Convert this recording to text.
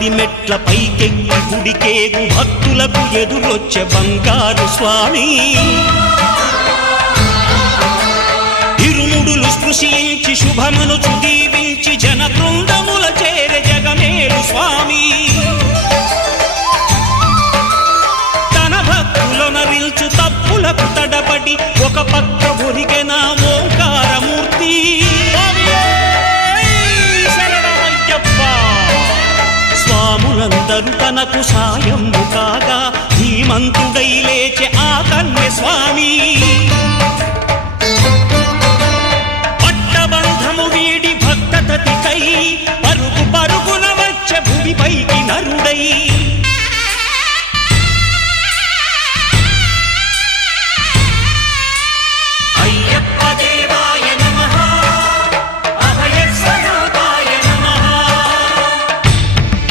పడి మెట్ల పైకెక్కి గుడికేగు భక్తులకు ఎదురొచ్చే బంగారు స్వామి ఇరుముడులు స్పృశించి శుభమనుచు దీవించి జన బృందముల చేరే జగమేలు స్వామి తన భక్తులనరిల్చు తప్పులకు తడబడి ఒక పక్క ఒరిగెన ఓంకారమూర్తి స్వాములందరూ తనకు సాయము కాగా ధీమంతుడై లేచే ఆ కన్య స్వామి పట్టబంధము వీడి భక్తతతికై పరుగు పరుగున వచ్చే భూమిపైకి నరుడై